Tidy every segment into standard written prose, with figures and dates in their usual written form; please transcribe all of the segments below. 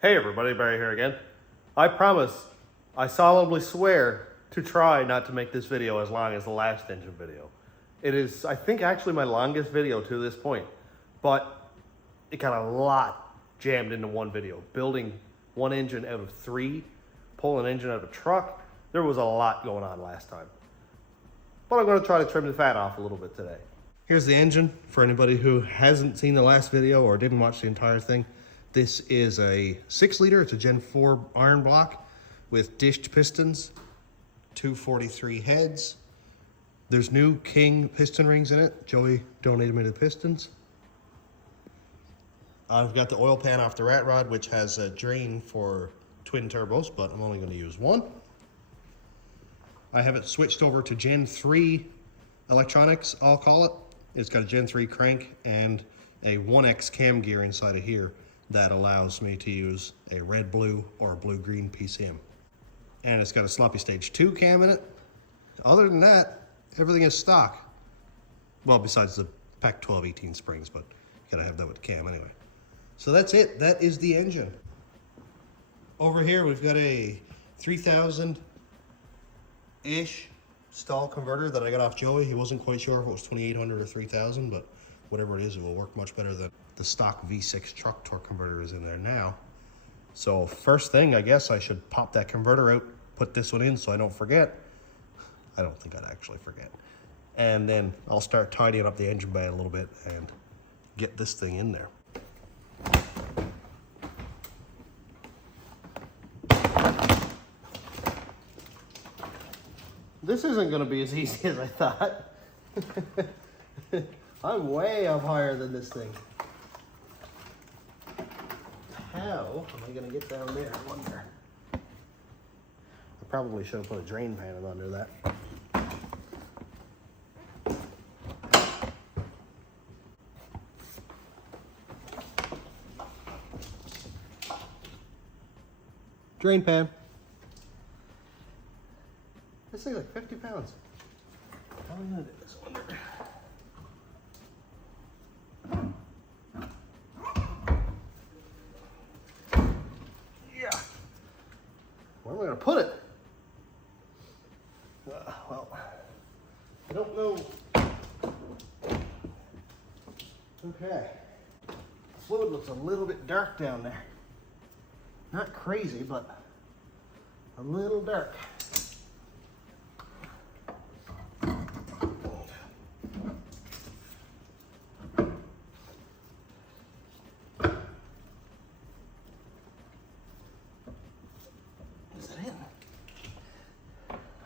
Hey everybody, Barry here again. I promise, I solemnly swear to try not to make this video as long as the last engine video. It is, I think, actually my longest video to this point, but it got a lot jammed into one video. Building one engine out of three, pulling an engine out of a truck, there was a lot going on last time. But I'm going to try to trim the fat off a little bit today. Here's the engine for anybody who hasn't seen the last video or didn't watch the entire thing. This is a 6-liter, it's a Gen 4 iron block with dished pistons, 243 heads. There's new King piston rings in it. Joey donated me the pistons. I've got the oil pan off the rat rod, which has a drain for twin turbos, but I'm only going to use one. I have it switched over to Gen 3 electronics, I'll call it. It's got a Gen 3 crank and a 1X cam gear inside of here that allows me to use a red-blue or a blue-green PCM. And it's got a sloppy stage 2 cam in it. Other than that, everything is stock. Well, besides the Pac 12 18 springs, but you gotta have that with the cam anyway. So that's it, that is the engine. Over here we've got a 3000-ish stall converter that I got off Joey. He wasn't quite sure if it was 2800 or 3000, but whatever it is, it will work much better than the stock V6 truck torque converter is in there now. So first thing, I guess I should pop that converter out, put this one in so I don't forget. I don't think I'd actually forget. And then I'll start tidying up the engine bay a little bit and get this thing in there. This isn't going to be as easy as I thought. I'm way up higher than this thing. How am I going to get down there, I wonder? I probably should have put a drain pan under that. Drain pan. This thing's like 50 pounds. How am I going to do this, I wonder? Where am I going to put it? Well, I don't know. Okay. The fluid looks a little bit dark down there. Not crazy, but a little dark.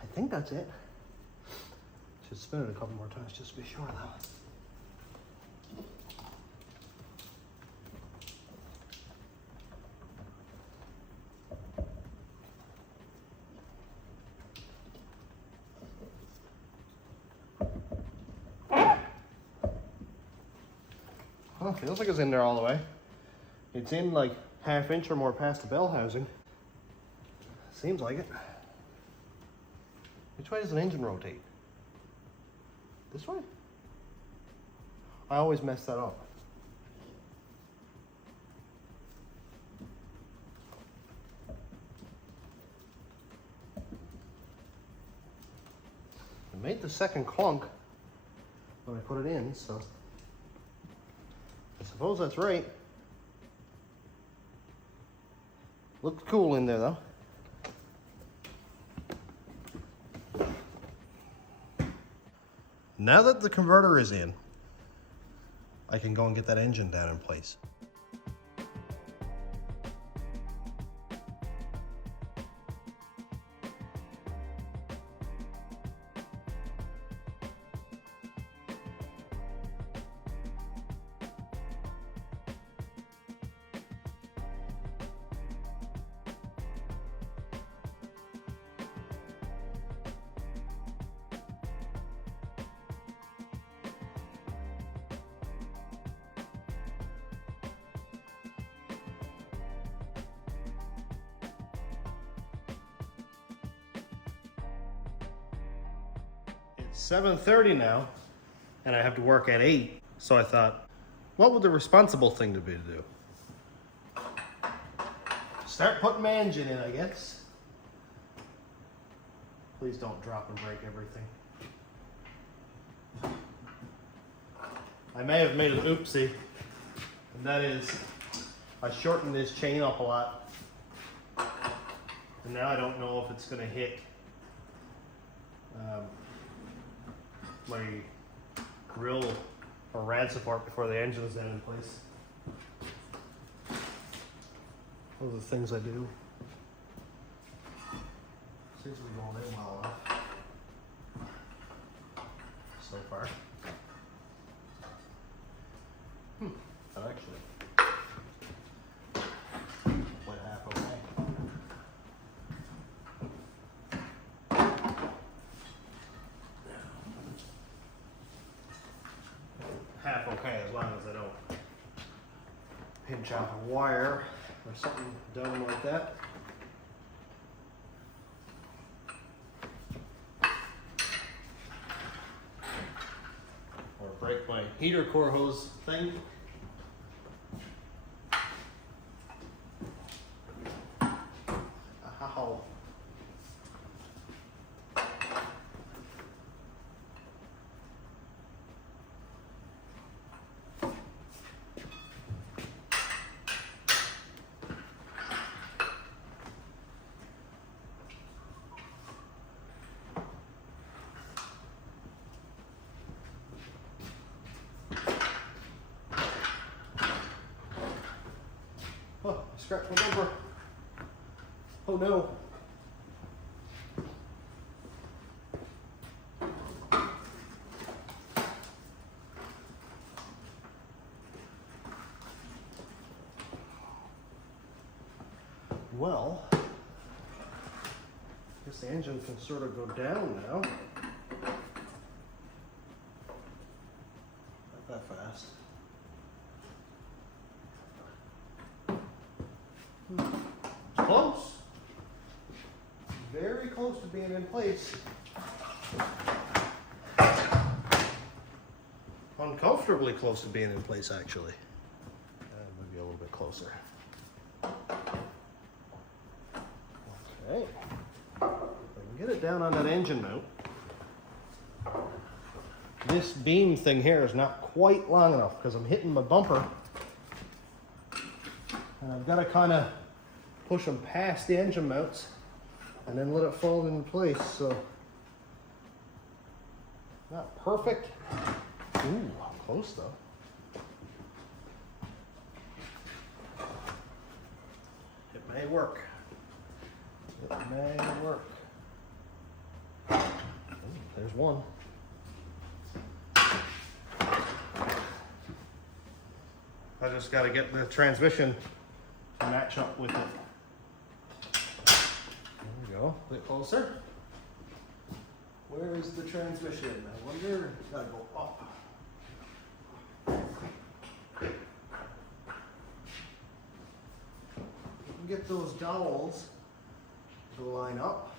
I think that's it. Should spin it a couple more times just to be sure though. Well, feels like it's in there all the way. It's in like ½ inch or more past the bell housing. Seems like it. Which way does an engine rotate? This way? I always mess that up. I made the second clunk when I put it in, so I suppose that's right. Looks cool in there though. Now that the converter is in, I can go and get that engine down in place. It's 7:30 now, and I have to work at 8. So I thought, what would the responsible thing to be to do? Start putting my engine in, I guess. Please don't drop and break everything. I may have made an oopsie, and that is I shortened this chain up a lot, and now I don't know if it's going to hit my grill or rad support before the engine is down in place. Those are the things I do. Seems to be going in well enough so far. But actually, went half okay. Half okay as long as I don't pinch off a wire or something dumb like that. Or break my heater core hose thing. Ow. Oh, I scratched my bumper. Oh no. Well, I guess the engine can sort of go down now. Not that fast. It's close. Very close to being in place. Uncomfortably close to being in place, actually. Maybe a little bit closer. Okay. If I can get it down on that engine mount. This beam thing here is not quite long enough because I'm hitting my bumper. And I've got to kind of push them past the engine mounts and then let it fall into place. So, not perfect. Ooh, close though. It may work. It may work. Ooh, there's one. I just got to get the transmission to match up with it. There we go. A bit closer. Where is the transmission? I wonder. It's got to go up. You can get those dowels to line up.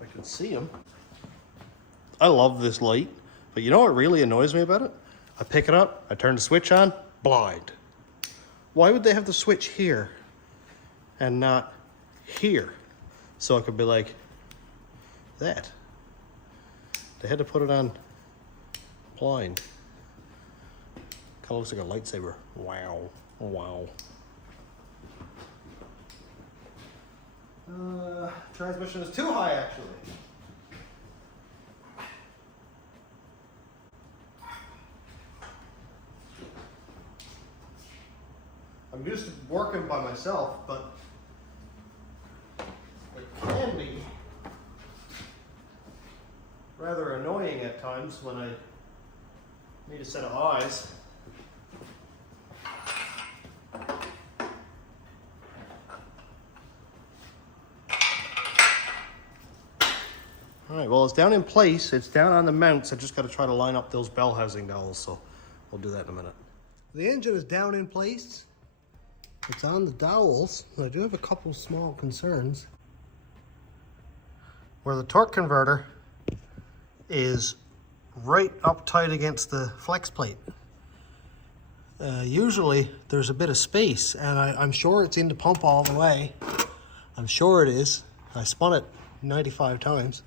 I can see them. I love this light, but you know what really annoys me about it? I pick it up, I turn the switch on, blind. Why would they have the switch here and not here? So it could be like that. They had to put it on blind. Kind of looks like a lightsaber. Wow, wow. Transmission is too high, actually. I'm used to working by myself, but it can be rather annoying at times when I need a set of eyes. All right, well, it's down in place. It's down on the mounts. I just got to try to line up those bell housing dowels, so we'll do that in a minute. The engine is down in place. It's on the dowels. I do have a couple small concerns. Where the torque converter is right up tight against the flex plate. Usually there's a bit of space, and I'm sure it's in the pump all the way. I'm sure it is. I spun it 95 times.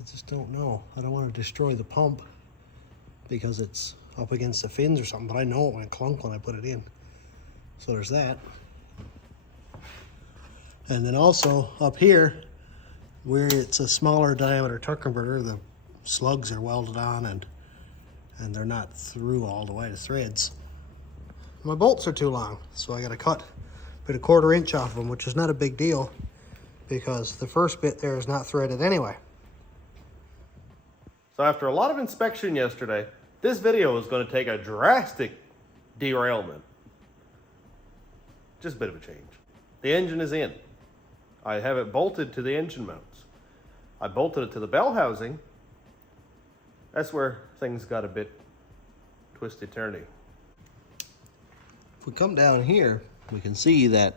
I just don't know. I don't want to destroy the pump because it's up against the fins or something, but I know it went clunk when I put it in. So there's that. And then also up here, where it's a smaller diameter torque converter, the slugs are welded on and they're not through all the way to threads. My bolts are too long, so I got to cut a 1/4 inch off of them, which is not a big deal because the first bit there is not threaded anyway. So after a lot of inspection yesterday, this video is going to take a drastic derailment. Just a bit of a change. The engine is in. I have it bolted to the engine mounts. I bolted it to the bell housing. That's where things got a bit twisty-turny. If we come down here, we can see that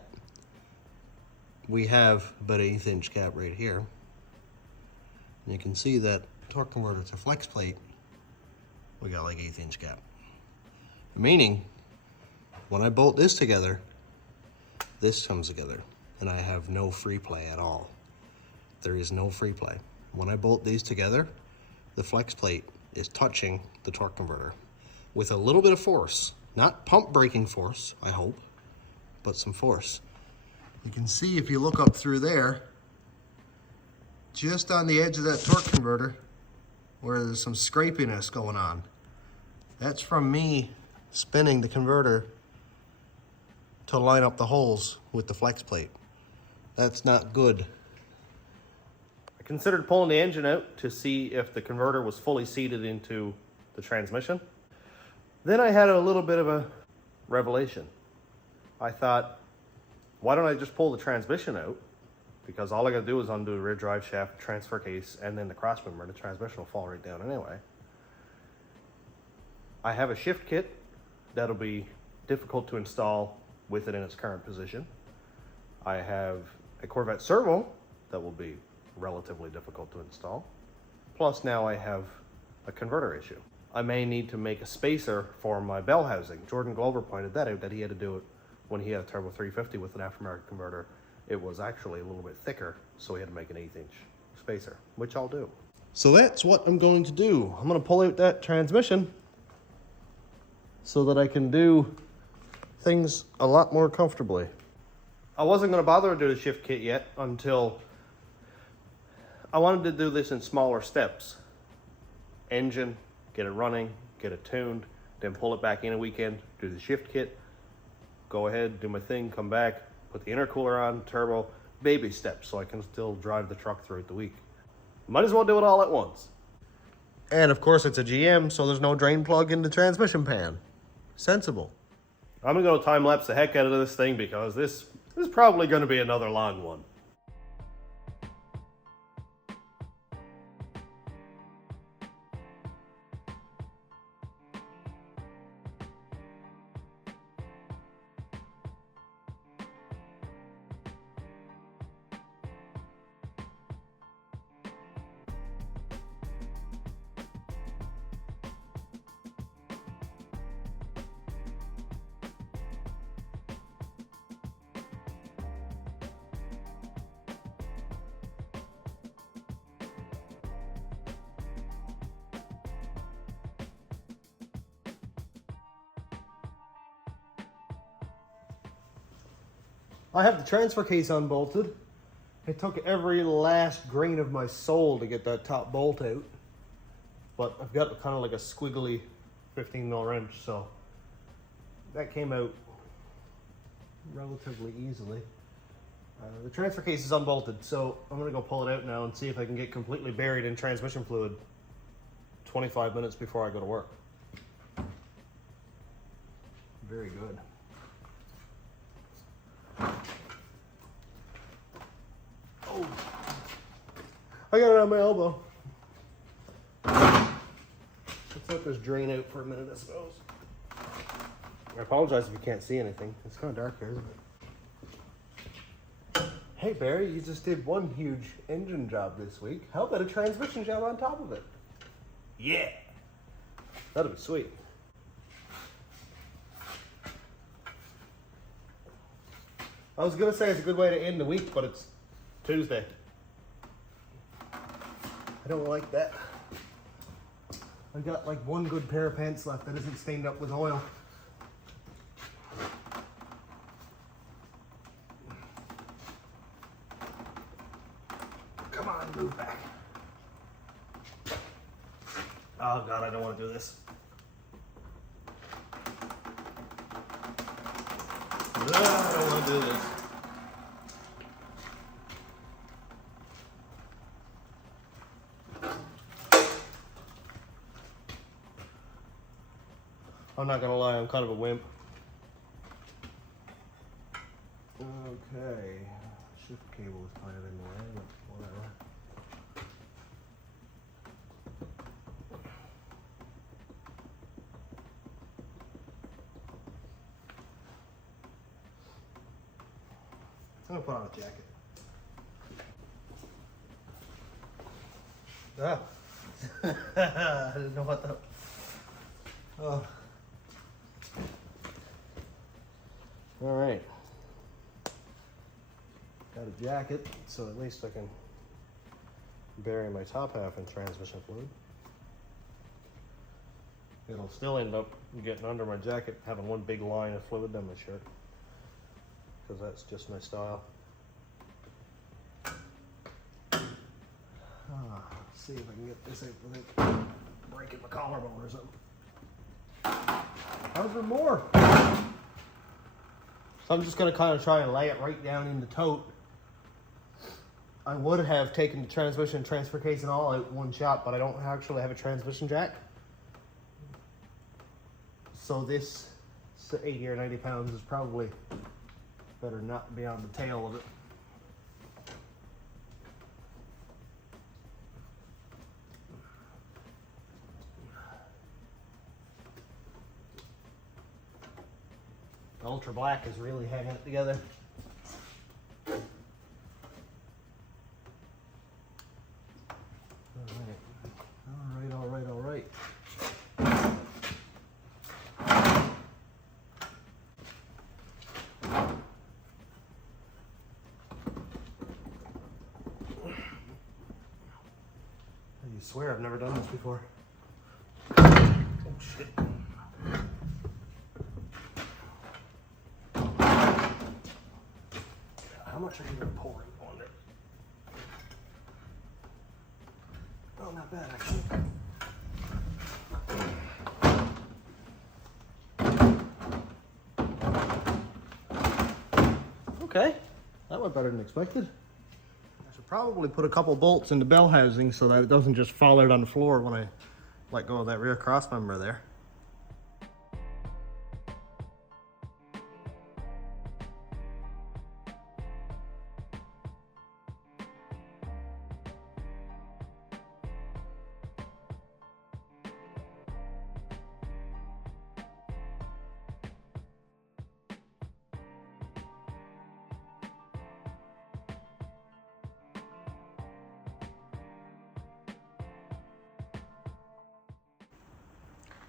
we have about an 1/8 inch gap right here. And you can see that torque converter to flex plate, we got like 1/8 inch gap. Meaning, when I bolt this together, this comes together, and I have no free play at all. There is no free play. When I bolt these together, the flex plate is touching the torque converter with a little bit of force. Not pump braking force, I hope, but some force. You can see if you look up through there, just on the edge of that torque converter, where there's some scrapiness going on. That's from me spinning the converter to line up the holes with the flex plate. That's not good. I considered pulling the engine out to see if the converter was fully seated into the transmission. Then I had a little bit of a revelation. I thought, why don't I just pull the transmission out? Because all I gotta do is undo the rear drive shaft, transfer case, and then the crossmember. The transmission will fall right down anyway. I have a shift kit that'll be difficult to install with it in its current position. I have a Corvette servo that will be relatively difficult to install. Plus now I have a converter issue. I may need to make a spacer for my bell housing. Jordan Glover pointed that out, that he had to do it when he had a Turbo 350 with an aftermarket converter. It was actually a little bit thicker, so he had to make an 1/8 inch spacer, which I'll do. So that's what I'm going to do. I'm gonna pull out that transmission so that I can do things a lot more comfortably. I wasn't gonna bother to do the shift kit yet until I wanted to do this in smaller steps. Engine, get it running, get it tuned, then pull it back in a weekend, do the shift kit, go ahead, do my thing, come back, put the intercooler on, turbo, baby steps, so I can still drive the truck throughout the week. Might as well do it all at once. And of course it's a GM, so there's no drain plug in the transmission pan. Sensible. I'm gonna go time lapse the heck out of this thing because this is probably gonna be another long one. I have the transfer case unbolted. It took every last grain of my soul to get that top bolt out. But I've got kind of like a squiggly 15mm wrench, so that came out relatively easily. The transfer case is unbolted, so I'm gonna go pull it out now and see if I can get completely buried in transmission fluid 25 minutes before I go to work. Very good. Oh, I got it on my elbow. Let's let this drain out for a minute, I suppose. I apologize if you can't see anything. It's kind of dark here, isn't it? Hey Barry, you just did one huge engine job this week. How about a transmission job on top of it? Yeah! That'll be sweet. I was gonna say it's a good way to end the week, but it's Tuesday. I don't like that. I got like one good pair of pants left that isn't stained up with oil. Come on, move back. Oh God, I don't want to do this. No, I don't want to do this. I'm not gonna lie, I'm kind of a wimp. Okay, shift cable is kind of in the way, but whatever. I'm gonna put on a jacket. Ah. I didn't know what the... Oh. All right. Got a jacket, so at least I can bury my top half in transmission fluid. It'll still end up getting under my jacket, having one big line of fluid down my shirt, because that's just my style. See if I can get this out without breaking my collarbone or something. How's there more? So I'm just gonna kind of try and lay it right down in the tote. I would have taken the transmission and transfer case and all out in one shot, but I don't actually have a transmission jack. So this 80 or 90 pounds is probably better not be on the tail of it. The Ultra Black is really hanging it together. All right. You swear I've never done this before. Oh shit. How much are you going to pour on it? Oh, not bad actually. Okay, that went better than expected. I should probably put a couple bolts in the bell housing so that it doesn't just fall out on the floor when I let go of that rear cross member there.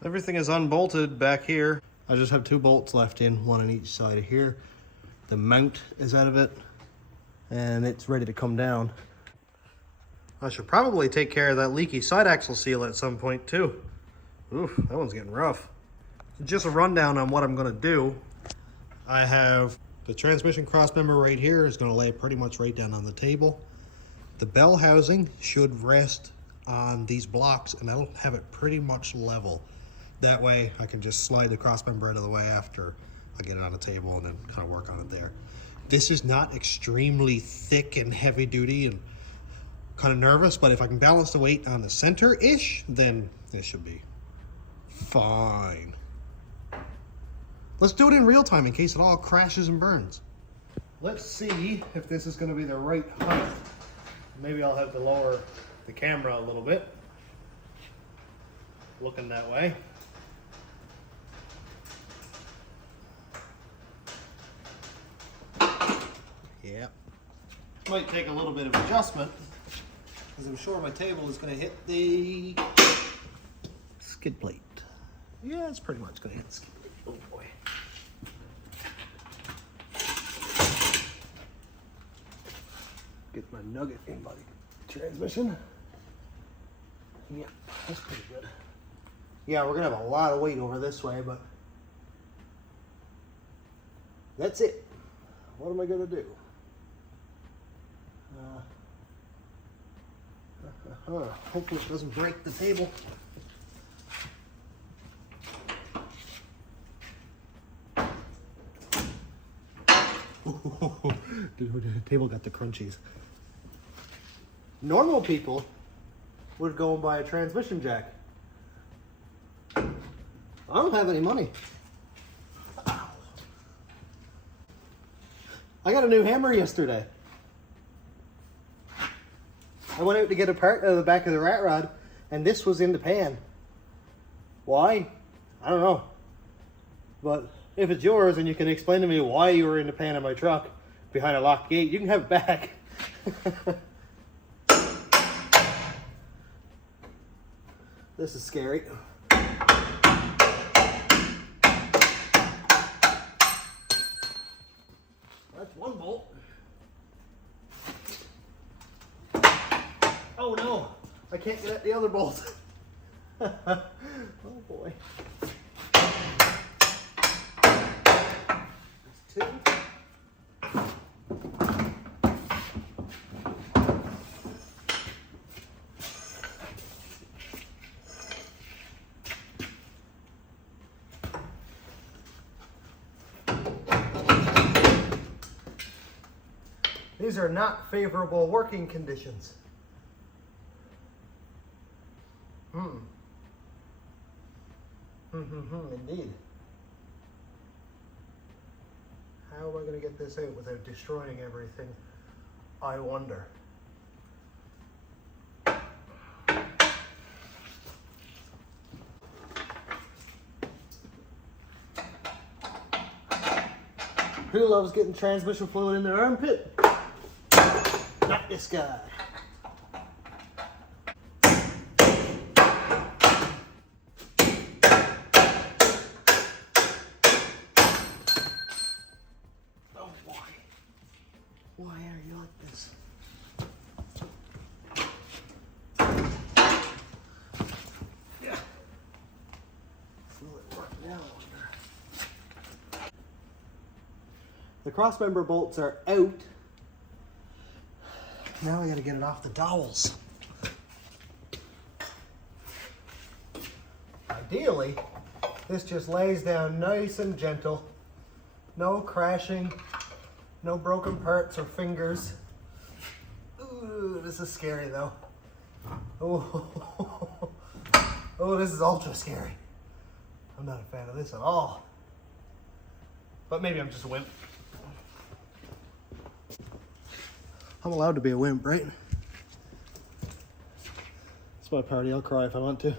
Everything is unbolted back here. I just have 2 bolts left in, one on each side of here. The mount is out of it and it's ready to come down. I should probably take care of that leaky side axle seal at some point too. Oof, that one's getting rough. Just a rundown on what I'm gonna do. I have the transmission cross member right here is gonna lay pretty much right down on the table. The bell housing should rest on these blocks and that'll have it pretty much level. That way I can just slide the cross member out of the way after I get it on the table and then kind of work on it there. This is not extremely thick and heavy duty and kind of nervous, but if I can balance the weight on the center-ish, then it should be fine. Let's do it in real time in case it all crashes and burns. Let's see if this is going to be the right height. Maybe I'll have to lower the camera a little bit. Looking that way. Yep. Might take a little bit of adjustment, because I'm sure my table is going to hit the skid plate. Yeah, it's pretty much going to hit the skid plate. Oh boy. Get my nugget in by the transmission. Yep, that's pretty good. Yeah, we're going to have a lot of weight over this way, but that's it. What am I going to do? Hopefully it doesn't break the table. The table got the crunchies. Normal people would go and buy a transmission jack. I don't have any money. I got a new hammer yesterday. I went out to get a part out of the back of the rat rod, and this was in the pan. Why? I don't know. But if it's yours and you can explain to me why you were in the pan of my truck behind a locked gate, you can have it back. This is scary. That's one bolt. Oh no, I can't get at the other bolt. Oh boy. There's two. These are not favorable working conditions. Indeed. How am I going to get this out without destroying everything? I wonder. Who loves getting transmission fluid in their armpit? Not this guy. Oh boy. Why are you like this? Yeah. Fluid right now. The crossmember bolts are out. Now I gotta get it off the dowels. Ideally, this just lays down nice and gentle. No crashing, no broken parts or fingers. Ooh, this is scary though. Oh, oh, this is ultra scary. I'm not a fan of this at all. But maybe I'm just a wimp. I'm allowed to be a wimp, right? It's my party, I'll cry if I want to.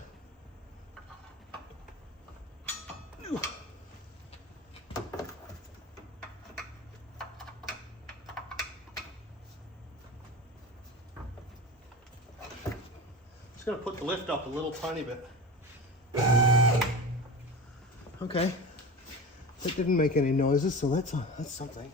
Just gonna put the lift up a little tiny bit. Okay. That didn't make any noises, so that's something.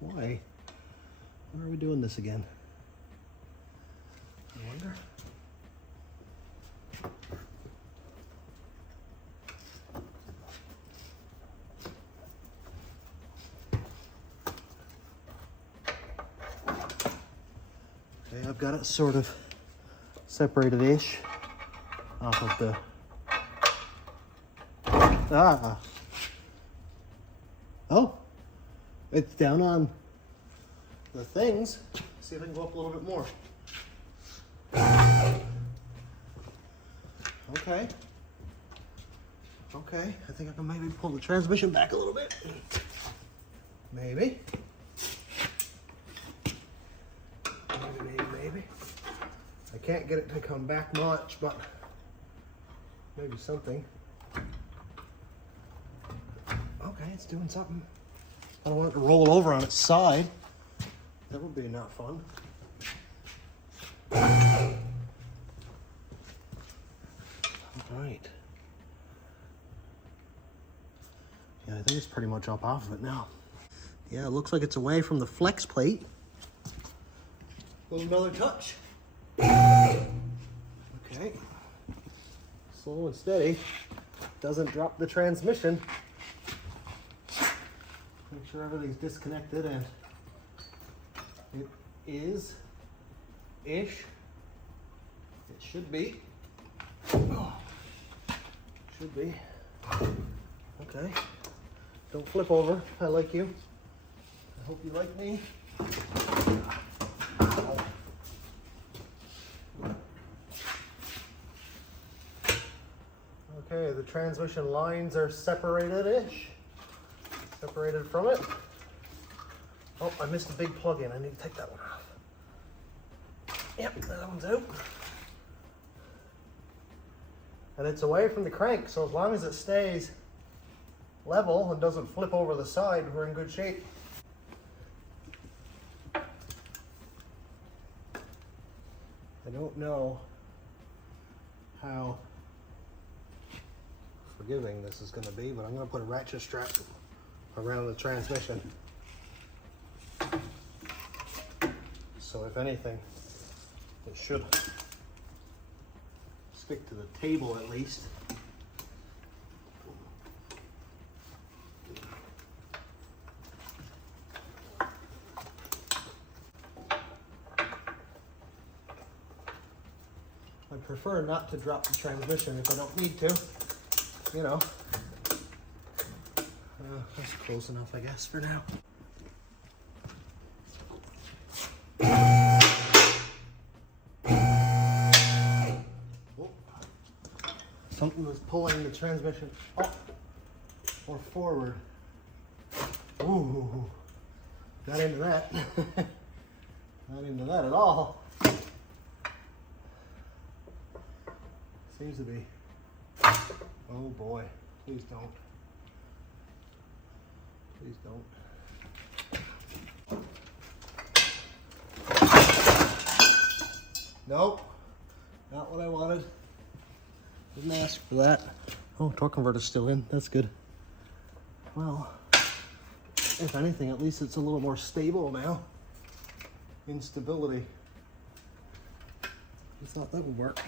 Why? Why are we doing this again? I wonder. Okay, I've got it sort of separated-ish off of the... Oh! It's down on the things. See if I can go up a little bit more. Okay. Okay, I think I can maybe pull the transmission back a little bit. Maybe. Maybe. I can't get it to come back much, but maybe something. Okay, it's doing something. I don't want it to roll over on its side. That would be not fun. All right. Yeah, I think it's pretty much up off of it now. Yeah, it looks like it's away from the flex plate. Another touch. Okay. Slow and steady. Doesn't drop the transmission. Make sure everything's disconnected, and it is ish. It should be. Oh, should be. Okay. Don't flip over. I like you. I hope you like me. Okay, the transmission lines are separated-ish. Separated from it. Oh, I missed a big plug-in. I need to take that one off. Yep, that one's out. And it's away from the crank, so as long as it stays level and doesn't flip over the side, we're in good shape. I don't know how forgiving this is going to be, but I'm going to put a ratchet strap around the transmission. So if anything, it should stick to the table at least. I prefer not to drop the transmission if I don't need to, you know. That's close enough, I guess, for now. Oh. Something was pulling the transmission up or forward. Ooh, not into that. Not into that at all. Seems to be. Oh boy, please don't. Please don't. Nope, not what I wanted. Didn't ask for that. Oh, torque converter's still in. That's good. Well, if anything, at least it's a little more stable now. Instability. I thought that would work.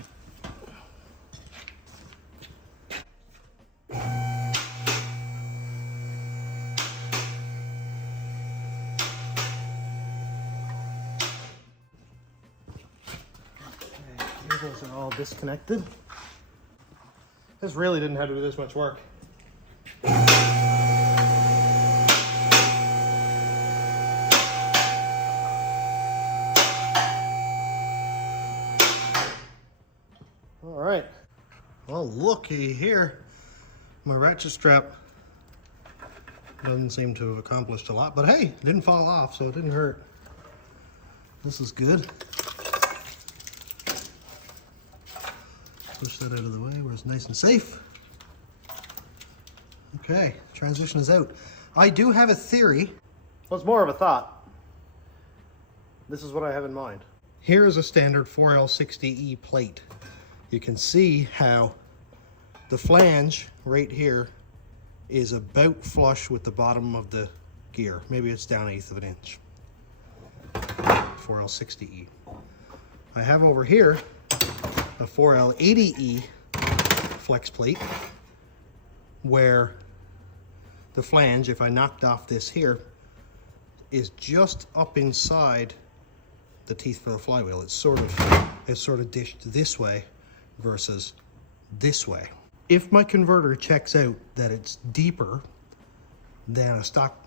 Cables are all disconnected. This really didn't have to do this much work. All right. Well, looky here. My ratchet strap doesn't seem to have accomplished a lot, but hey, it didn't fall off, so it didn't hurt. This is good. Push that out of the way where it's nice and safe. Okay, transmission is out. I do have a theory. Well, it's more of a thought. This is what I have in mind. Here is a standard 4L60E plate. You can see how the flange right here is about flush with the bottom of the gear. Maybe it's down 1/8 of an inch. 4L60E. I have over here a 4L80E flex plate where the flange, if I knocked off this here, is just up inside the teeth for the flywheel. It's sort of dished this way versus this way. If my converter checks out that it's deeper than a stock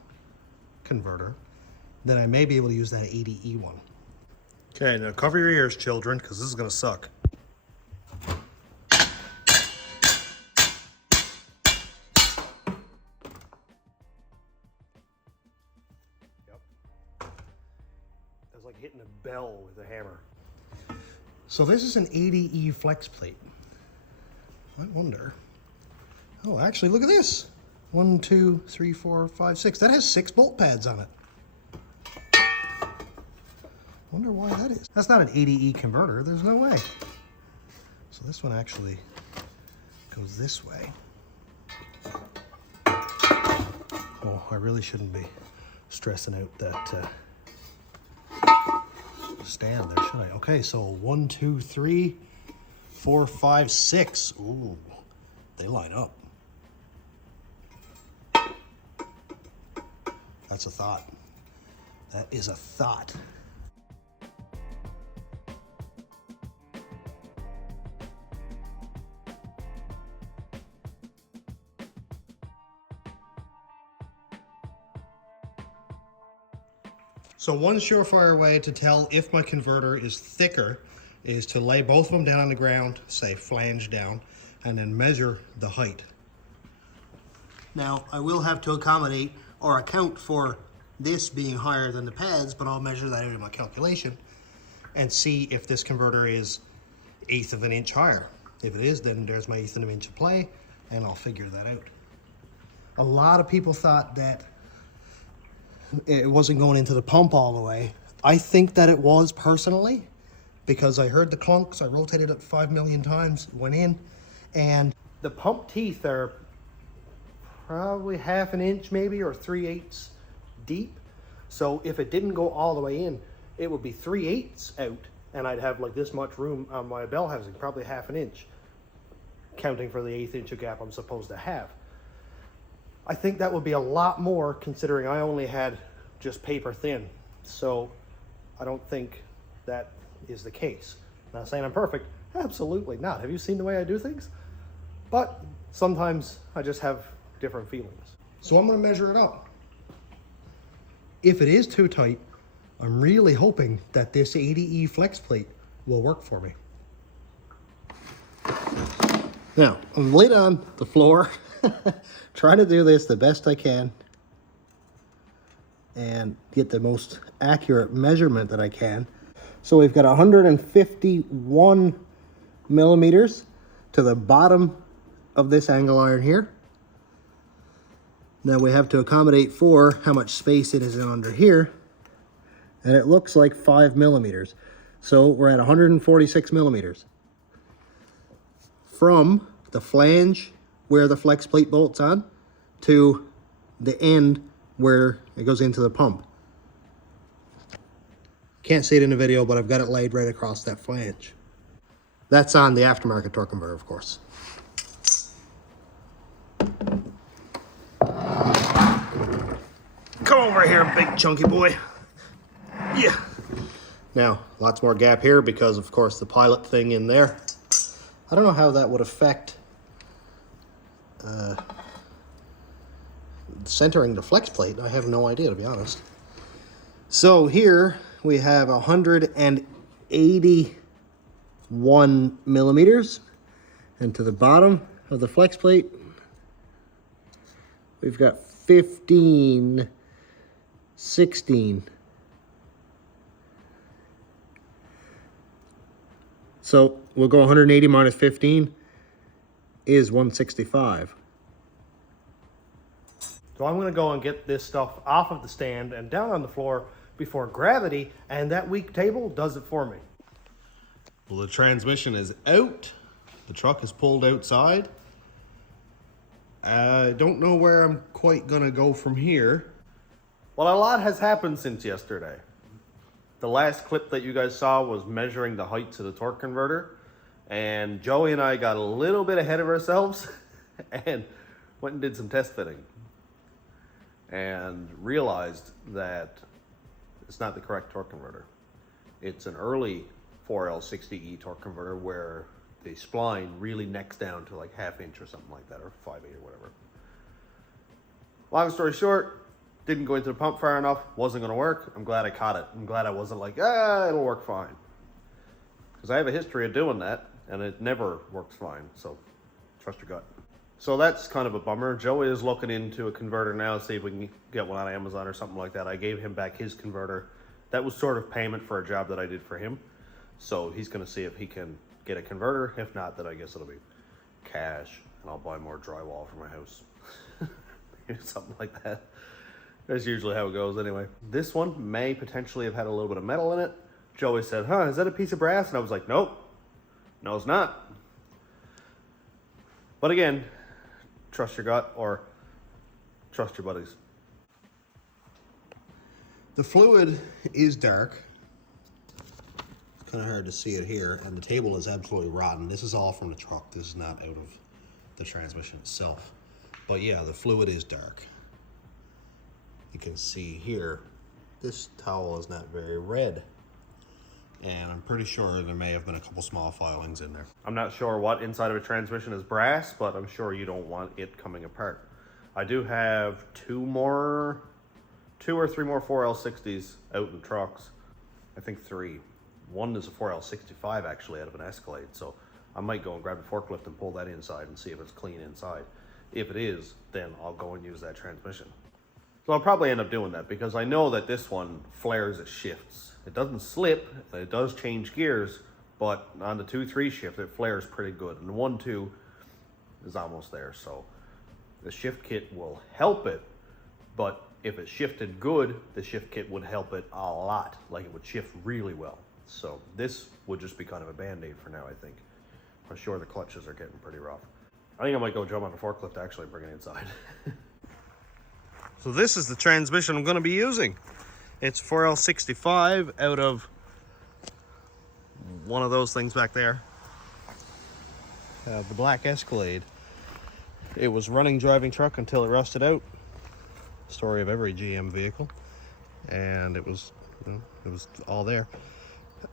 converter, then I may be able to use that 80E one. Okay, now cover your ears, children, because this is going to suck. Sounds like hitting a bell with a hammer. So this is an 80E flex plate. I wonder. Oh, actually, look at this. 1, 2, 3, 4, 5, 6. That has 6 bolt pads on it. Wonder why that is. That's not an 80E converter. There's no way. So this one actually goes this way. Oh, I really shouldn't be stressing out that stand there, should I? Okay, so 1, 2, 3, 4, 5, 6. Ooh, they line up. That's a thought. That is a thought. So one surefire way to tell if my converter is thicker is to lay both of them down on the ground, say flange down, and then measure the height. Now, I will have to accommodate or account for this being higher than the pads, but I'll measure that out in my calculation and see if this converter is 1/8 of an inch higher. If it is, then there's my 1/8 of an inch of play, and I'll figure that out. A lot of people thought that it wasn't going into the pump all the way. I think that it was personally, because I heard the clunks. I rotated it 5 million times, went in, and The pump teeth are probably 1/2 inch maybe, or 3/8 deep. So if it didn't go all the way in, it would be 3/8 out, and I'd have like this much room on my bell housing, probably 1/2 inch, counting for the 1/8 inch of gap I'm supposed to have. I think that would be a lot more, considering I only had just paper thin. So I don't think that is the case. Not saying I'm perfect, absolutely not. Have you seen the way I do things? But sometimes I just have different feelings. so I'm gonna measure it up. If it is too tight, I'm really hoping that this 80E flex plate will work for me. Now, I'm laid on the floor, trying to do this the best I can and get the most accurate measurement that I can. So we've got 151 millimeters to the bottom of this angle iron here. Now we have to accommodate for how much space it is in under here, and it looks like 5 millimeters. So we're at 146 millimeters. From the flange where the flex plate bolts on to the end where it goes into the pump. Can't see it in the video, but I've got it laid right across that flange. That's on the aftermarket torque converter, of course. Come over here, big chunky boy. Yeah. Now, lots more gap here because, of course, the pilot thing in there. I don't know how that would affect centering the flex plate. I have no idea, to be honest. So here we have 181 millimeters, and to the bottom of the flex plate we've got 15, 16. So we'll go 180 minus 15 is 165. So I'm gonna go and get this stuff off of the stand and down on the floor before gravity and that weak table does it for me. Well, the transmission is out. The truck is pulled outside. I don't know where I'm quite gonna go from here. Well, a lot has happened since yesterday. The last clip that you guys saw was measuring the heights of the torque converter, and Joey and I got a little bit ahead of ourselves and went and did some test fitting and realized that it's not the correct torque converter. It's an early 4L60E torque converter where the spline really necks down to like 1/2 inch or something like that, or 5/8 or whatever. Long story short, didn't go into the pump far enough, wasn't gonna work. I'm glad I caught it. I'm glad I wasn't like, it'll work fine. Because I have a history of doing that and it never works fine, so trust your gut. So that's kind of a bummer. Joey is looking into a converter now, see if we can get one on Amazon or something like that. I gave him back his converter That was sort of payment for a job that I did for him. So he's going to see if he can get a converter. If not, then I guess it'll be cash, and I'll buy more drywall for my house. Something like that. That's usually how it goes anyway. This one may potentially have had a little bit of metal in it. Joey said, huh, is that a piece of brass? And I was like, nope. No, it's not. But again, trust your gut or trust your buddies. The fluid is dark. It's kind of hard to see it here, and the table is absolutely rotten. This is all from the truck. This is not out of the transmission itself. But yeah, the fluid is dark. You can see here, this towel is not very red. And I'm pretty sure there may have been a couple small filings in there. I'm not sure what inside of a transmission is brass, but I'm sure you don't want it coming apart. I do have two or three more 4L60s out in trucks. I think 3. One is a 4L65 actually out of an Escalade, so I might go and grab a forklift and pull that inside and see if it's clean inside. If it is, then I'll go and use that transmission. So I'll probably end up doing that because I know that this one flares at shifts. It doesn't slip, it does change gears, but on the 2-3 shift it flares pretty good, and the 1-2 is almost there. So the shift kit will help it, but if it shifted good, the shift kit would help it a lot. Like, it would shift really well. So this would just be kind of a band-aid for now, I think. I'm sure the clutches are getting pretty rough. I think I might go jump on the forklift to actually bring it inside. So this is the transmission I'm going to be using. It's 4L65 out of one of those things back there. The black Escalade. It was running driving truck until it rusted out. Story of every GM vehicle. And it was all there.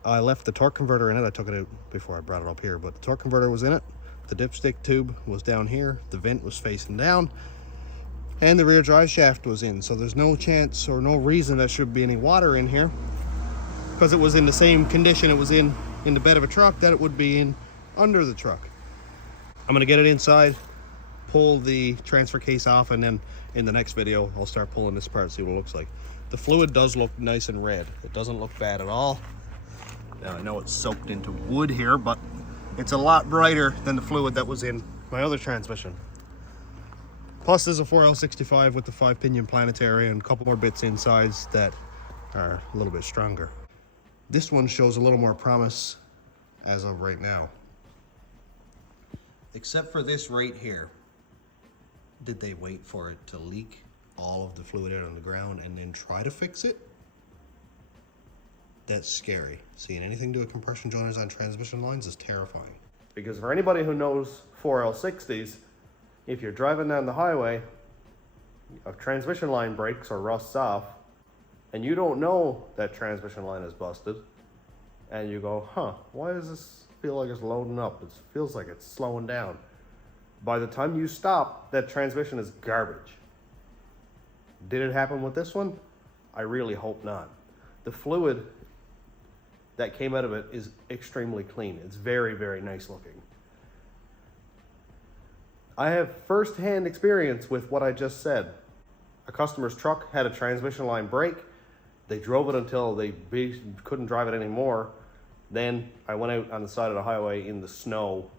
I left the torque converter in it. I took it out before I brought it up here, but the torque converter was in it. The dipstick tube was down here. The vent was facing down. And the rear drive shaft was in. So there's no chance or no reason there should be any water in here, because it was in the same condition it was in the bed of a truck that it would be in under the truck. I'm gonna get it inside, pull the transfer case off, and then in the next video I'll start pulling this apart, see what it looks like. The fluid does look nice and red. It doesn't look bad at all. Now I know it's soaked into wood here, but it's a lot brighter than the fluid that was in my other transmission. Plus there's a 4L65 with the 5-pinion planetary and a couple more bits insides that are a little bit stronger. This one shows a little more promise as of right now. Except for this right here. Did they wait for it to leak all of the fluid out on the ground and then try to fix it? That's scary. Seeing anything do with compression joiners on transmission lines is terrifying. Because for anybody who knows 4L60s, if you're driving down the highway, a transmission line breaks or rusts off, and you don't know that transmission line is busted, and you go, huh, why does this feel like it's loading up? It feels like it's slowing down. By the time you stop, that transmission is garbage. Did it happen with this one? I really hope not. The fluid that came out of it is extremely clean. It's very, very nice looking. I have first-hand experience with what I just said. A customer's truck had a transmission line break. They drove it until they couldn't drive it anymore. Then I went out on the side of the highway in the snow,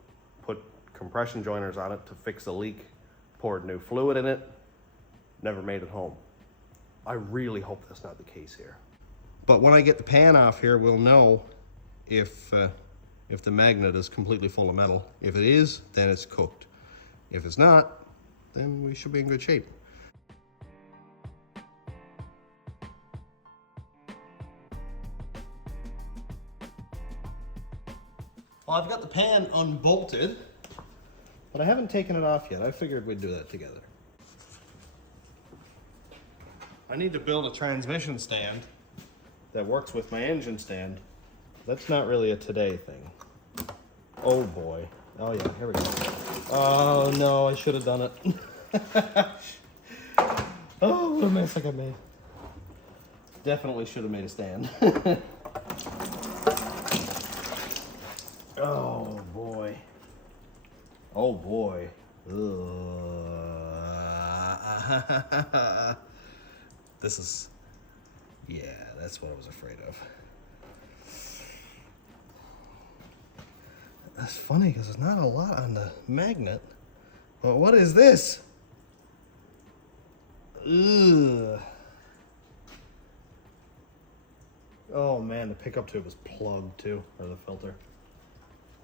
put compression joiners on it to fix the leak, poured new fluid in it, never made it home. I really hope that's not the case here. But when I get the pan off here, we'll know if the magnet is completely full of metal. If it is, then it's cooked. If it's not, then we should be in good shape. Well, I've got the pan unbolted, but I haven't taken it off yet. I figured we'd do that together. I need to build a transmission stand that works with my engine stand. That's not really a today thing. Oh boy. Oh yeah, here we go. Oh no, I should have done it. Oh, what a mess I got made. Definitely should have made a stand. Oh boy. Oh boy. This is, Yeah, that's what I was afraid of. That's funny because there's not a lot on the magnet. But what is this? Ugh. Oh man, the pickup tube is plugged too, or the filter.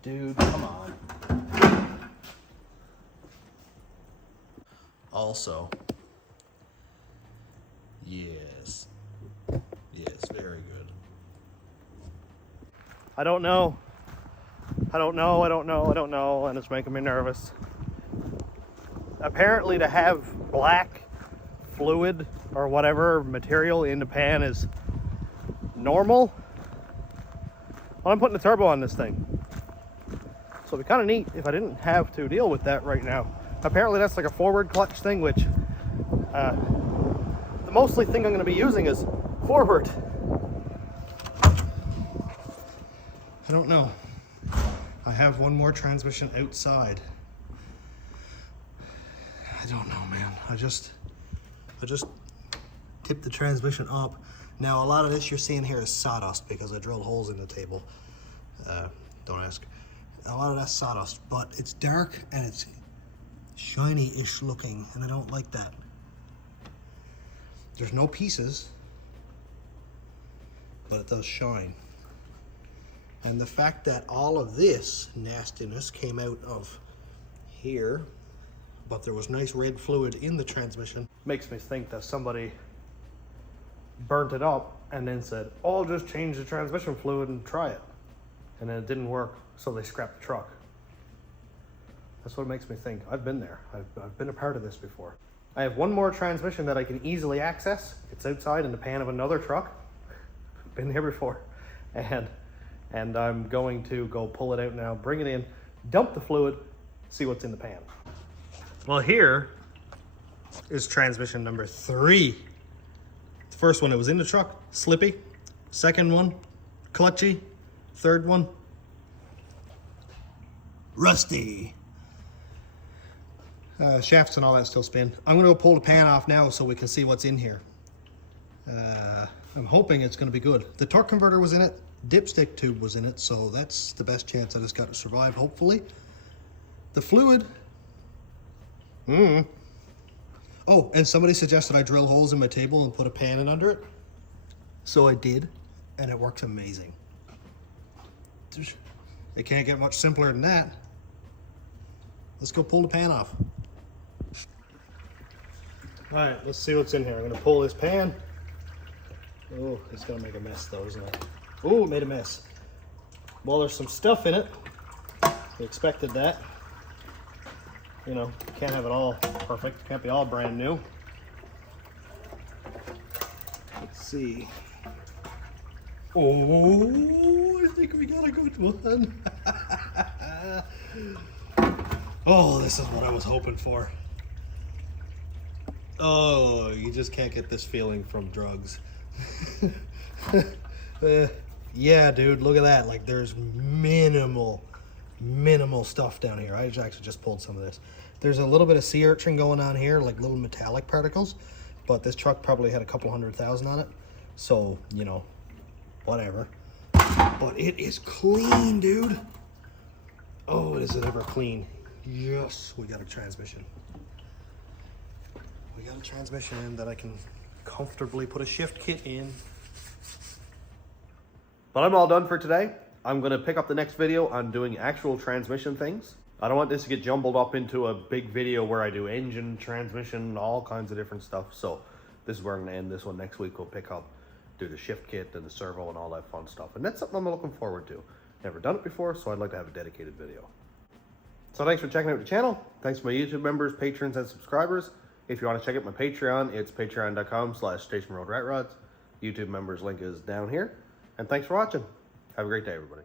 Dude, come on. Also, yes, very good. I don't know, and it's making me nervous. Apparently to have black fluid or whatever material in the pan is normal. Well, I'm putting a turbo on this thing. So it'd be kind of neat if I didn't have to deal with that right now. Apparently that's like a forward clutch thing, which the mostly thing I'm going to be using is forward. I don't know. I have one more transmission outside. I don't know, man. I just tipped the transmission up. Now, a lot of this you're seeing here is sawdust because I drilled holes in the table. Don't ask. A lot of that's sawdust, but it's dark and it's shiny-ish looking, and I don't like that. There's no pieces, but it does shine. And the fact that all of this nastiness came out of here, but there was nice red fluid in the transmission, makes me think that somebody burnt it up and then said, oh, I'll just change the transmission fluid and try it. And then it didn't work, so they scrapped the truck. That's what it makes me think. I've been there. I've been a part of this before. I have one more transmission that I can easily access. It's outside in the pan of another truck. Been here before. And I'm going to go pull it out now, bring it in, dump the fluid, see what's in the pan. Well, here is transmission number 3. The first one, it was in the truck, slippy. Second one, clutchy. Third one, rusty. Shafts and all that still spin. I'm gonna go pull the pan off now so we can see what's in here. I'm hoping it's gonna be good. The torque converter was in it, dipstick tube was in it, so that's the best chance that it's got to survive, hopefully. The fluid, Oh, and somebody suggested I drill holes in my table and put a pan in under it. So I did, and it works amazing. It can't get much simpler than that. Let's go pull the pan off. All right, let's see what's in here. I'm gonna pull this pan. Oh, it's gonna make a mess though, isn't it? Oh, it made a mess. Well, there's some stuff in it. We expected that. You know, can't have it all perfect. Can't be all brand new. Let's see. Oh, I think we got a good one. Oh, this is what I was hoping for. Oh, you just can't get this feeling from drugs. Yeah, dude, look at that. Like, there's minimal stuff down here. I actually just pulled some of this. There's a little bit of sea urchin going on here, like little metallic particles, but this truck probably had a couple 100,000 on it. So, you know, whatever. But it is clean, dude. Oh, is it ever clean? Yes, we got a transmission. We got a transmission that I can comfortably put a shift kit in. But I'm all done for today. I'm gonna pick up the next video on doing actual transmission things. I don't want this to get jumbled up into a big video where I do engine, transmission, all kinds of different stuff. So this is where I'm gonna end this one. Next week we'll pick up, do the shift kit and the servo and all that fun stuff. And that's something I'm looking forward to. Never done it before, so I'd like to have a dedicated video. So thanks for checking out the channel. Thanks to my YouTube members, patrons, and subscribers. If you want to check out my Patreon, it's patreon.com/stationroadratrods. YouTube members link is down here. And thanks for watching. Have a great day, everybody.